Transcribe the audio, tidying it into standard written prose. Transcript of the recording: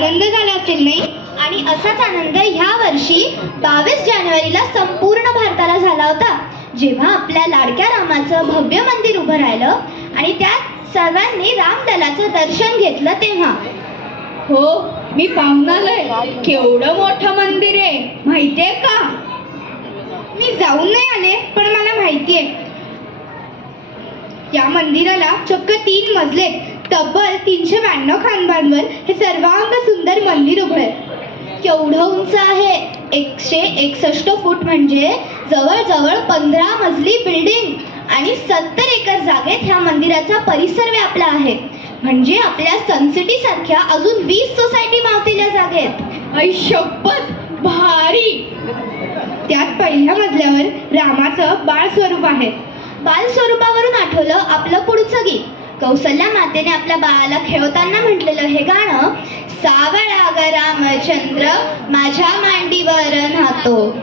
आनंद झाला असेल नाही? आणि असाच आनंद ह्या वर्षी 22 जानेवारीला संपूर्ण भारताला झाला होता, जेव्हा आपल्या लाडक्या रामाचं भव्य मंदिर उभं राहिलं आणि त्यात सर्वांनी रामललाचं दर्शन घेतलं तेव्हा. हो, मी पाहून आलोय. केवढं मोठं मंदिर आहे माहितीये का? मी जाऊन नाही आले, पण मला माहितीये. या मंदिराला चक्क 3 मजले, तब्बल 392 खांबांवर हे सर्वांग सुंदर मंदिर उभं आहे. केवढं उंच आहे? 161 फूट, म्हणजे जवळजवळ 15 मजली बिल्डिंग. आणि 70 एकर जागेत ह्या मंदिराचा परिसर व्यापला आहे. म्हणजे आपल्या सनसिटी सारख्या अजून 20 सोसायटी मावतील या जागेत. आई शपथ, भारी. त्यात पहिल्या मजल्यावर रामाचं बाळ स्वरूप आहे. बाल स्वरूपावरून आठवलं आपलं पुढचं गीत. कौसल्या मातेने आपल्या बाळाला खेळवताना म्हटलेलं हे गाणं, सावळा ग रामचंद्र माझ्या मांडीवर नाहतो.